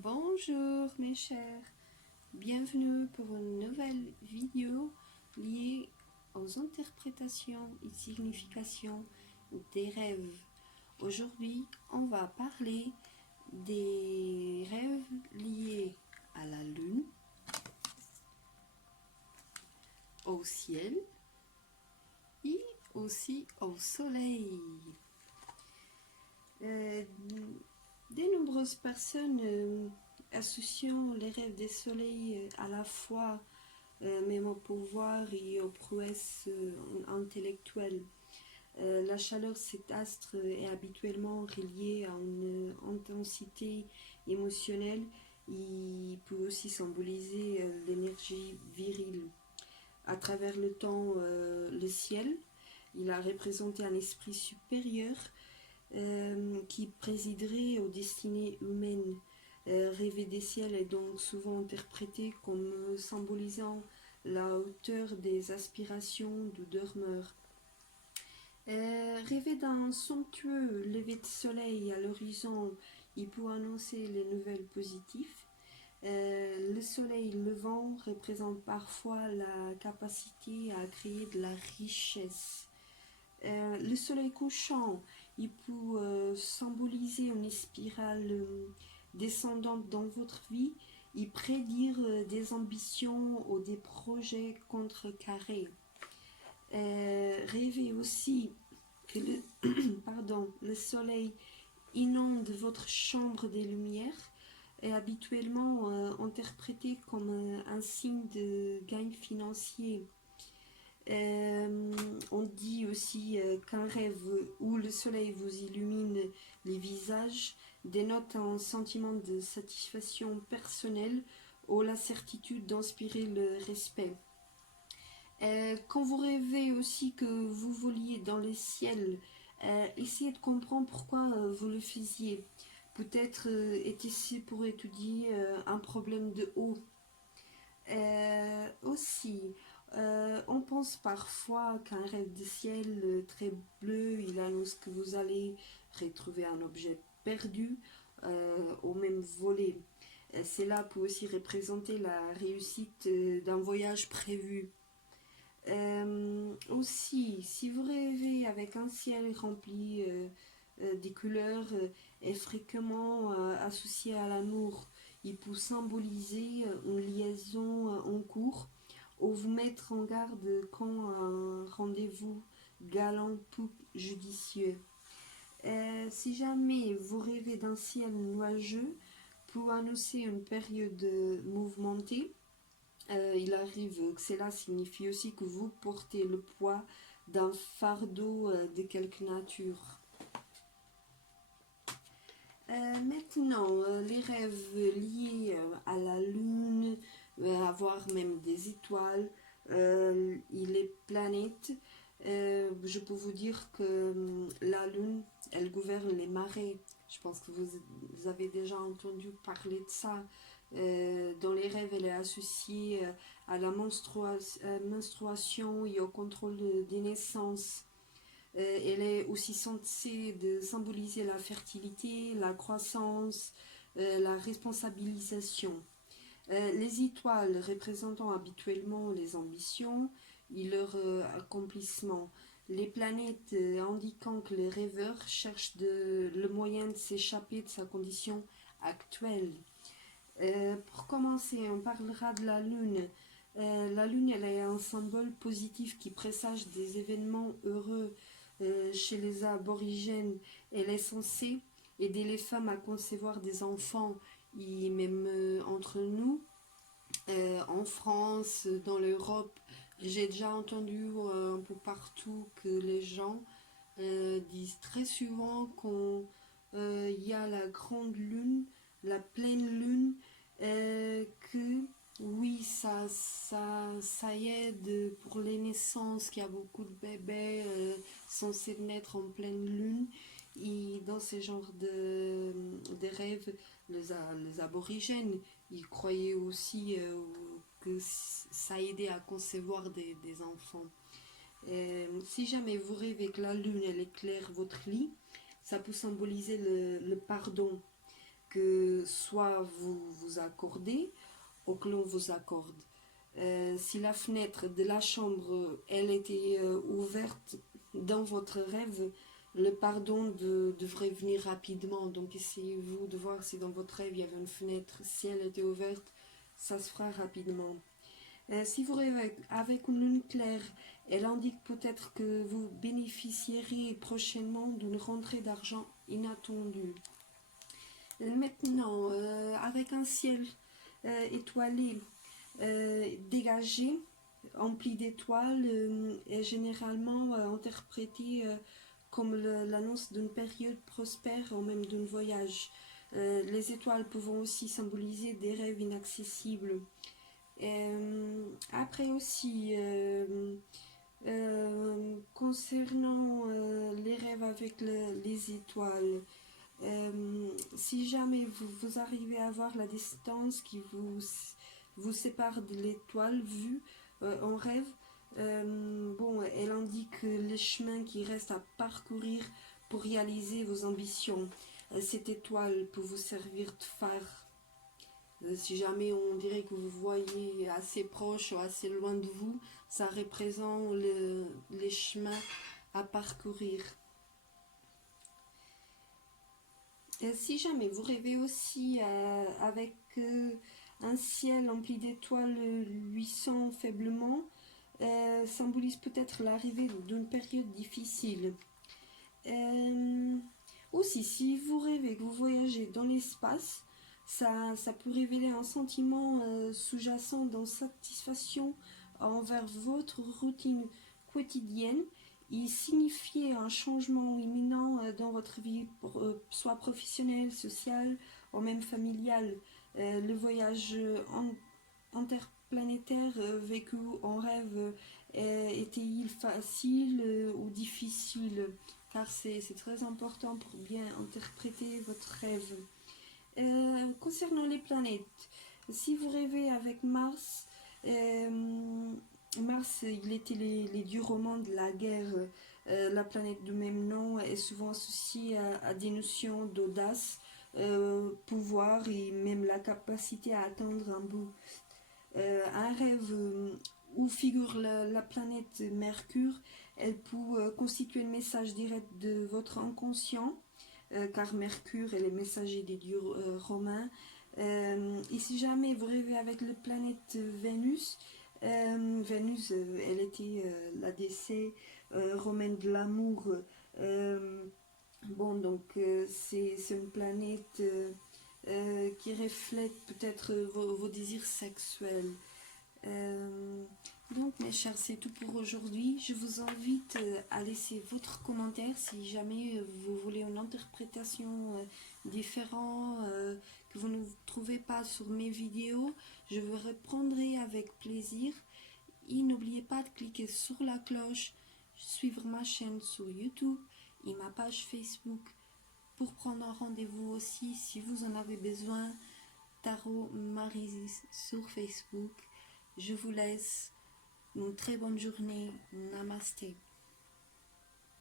Bonjour mes chers, bienvenue pour une nouvelle vidéo liée aux interprétations et significations des rêves. Aujourd'hui, on va parler des rêves liés à la lune, au ciel et aussi au soleil. De nombreuses personnes associant les rêves des soleils à la fois même au pouvoir et aux prouesses intellectuelles. La chaleur de cet astre est habituellement reliée à une intensité émotionnelle. Il peut aussi symboliser l'énergie virile. À travers le temps, le ciel, il a représenté un esprit supérieur qui présiderait aux destinées humaines. Rêver des ciels est donc souvent interprété comme symbolisant la hauteur des aspirations du dormeur. Rêver d'un somptueux lever de soleil à l'horizon, il peut annoncer les nouvelles positives. Le soleil levant représente parfois la capacité à créer de la richesse. Le soleil couchant, il peut symboliser une spirale descendante dans votre vie et prédire des ambitions ou des projets contrecarrés. Rêvez aussi que le soleil inonde votre chambre des lumières est habituellement interprété comme un signe de gain financier. On dit aussi qu'un rêve où le soleil vous illumine les visages dénote un sentiment de satisfaction personnelle ou la certitude d'inspirer le respect. Quand vous rêvez aussi que vous voliez dans le ciel, essayez de comprendre pourquoi vous le faisiez. Peut-être était-ce pour étudier un problème de haut. Aussi, on pense parfois qu'un rêve de ciel très bleu, il annonce que vous allez retrouver un objet perdu ou même volé. Cela peut aussi représenter la réussite d'un voyage prévu. Aussi, si vous rêvez avec un ciel rempli des couleurs est fréquemment associé à l'amour, il peut symboliser une liaison en cours ou vous mettre en garde quand un rendez-vous galant peut judicieux. Si jamais vous rêvez d'un ciel nuageux, peut annoncer une période mouvementée. Il arrive que cela signifie aussi que vous portez le poids d'un fardeau de quelque nature. Maintenant, les rêves liés à la lune, à voir même des étoiles et les planètes, je peux vous dire que la lune, elle gouverne les marées. Je pense que vous avez déjà entendu parler de ça. Dans les rêves, elle est associée à la menstruation et au contrôle des naissances. Elle est aussi censée de symboliser la fertilité, la croissance, la responsabilisation. Les étoiles représentant habituellement les ambitions et leur accomplissement. Les planètes indiquant que les rêveurs cherchent le moyen de s'échapper de sa condition actuelle. Pour commencer, on parlera de la lune. La lune, elle est un symbole positif qui présage des événements heureux chez les aborigènes. Elle est censée aider les femmes à concevoir des enfants, et même entre nous, en France, dans l'Europe, j'ai déjà entendu un peu partout que les gens disent très souvent qu'il y a la grande lune, la pleine lune, que oui, ça aide pour les naissances, qu'il y a beaucoup de bébés censés naître en pleine lune. Et dans ce genre de rêves, les aborigènes, ils croyaient aussi que ça aidait à concevoir des enfants. Si jamais vous rêvez que la lune elle éclaire votre lit, ça peut symboliser le pardon. que soit vous vous accordez ou que l'on vous accorde. Si la fenêtre de la chambre, elle était ouverte dans votre rêve, le pardon devrait venir rapidement. Donc essayez-vous de voir si dans votre rêve il y avait une fenêtre. Si elle était ouverte, ça se fera rapidement. Si vous rêvez avec une lune claire, elle indique peut-être que vous bénéficierez prochainement d'une rentrée d'argent inattendue. Maintenant, avec un ciel étoilé dégagé, empli d'étoiles, est généralement interprété comme l'annonce d'une période prospère ou même d'un voyage. Les étoiles pouvant aussi symboliser des rêves inaccessibles. Après aussi, concernant les rêves avec les étoiles, si jamais vous arrivez à voir la distance qui vous sépare de l'étoile vue en rêve, bon, elle indique les chemins qui restent à parcourir pour réaliser vos ambitions. Cette étoile peut vous servir de phare. Si jamais on dirait que vous voyez assez proche ou assez loin de vous, ça représente les chemins à parcourir. Si jamais vous rêvez aussi avec un ciel empli d'étoiles luisant faiblement, symbolise peut-être l'arrivée d'une période difficile. Aussi, si vous rêvez que vous voyagez dans l'espace, ça peut révéler un sentiment sous-jacent d'insatisfaction envers votre routine quotidienne et signifier un changement imminent dans votre vie, soit professionnelle, sociale ou même familiale. Le voyage interplanétaire vécu en rêve était-il facile ou difficile? Car c'est très important pour bien interpréter votre rêve. Concernant les planètes, si vous rêvez avec Mars, Mars, il était les dieux romains de la guerre. La planète de même nom est souvent associée à des notions d'audace, pouvoir et même la capacité à atteindre un but. Un rêve où figure la planète Mercure, elle peut constituer le message direct de votre inconscient, car Mercure est le messager des dieux romains. Et si jamais vous rêvez avec la planète Vénus, Vénus, elle était la décès romaine de l'amour. Bon, donc c'est une planète qui reflète peut-être vos désirs sexuels. Donc mes chers, c'est tout pour aujourd'hui. Je vous invite à laisser votre commentaire si jamais vous voulez une interprétation différente que vous ne trouvez pas sur mes vidéos. Je vous répondrai avec plaisir. Et n'oubliez pas de cliquer sur la cloche, suivre ma chaîne sur YouTube et ma page Facebook pour prendre un rendez-vous aussi si vous en avez besoin. Tarot Maryse sur Facebook. Je vous laisse une très bonne journée. Namasté.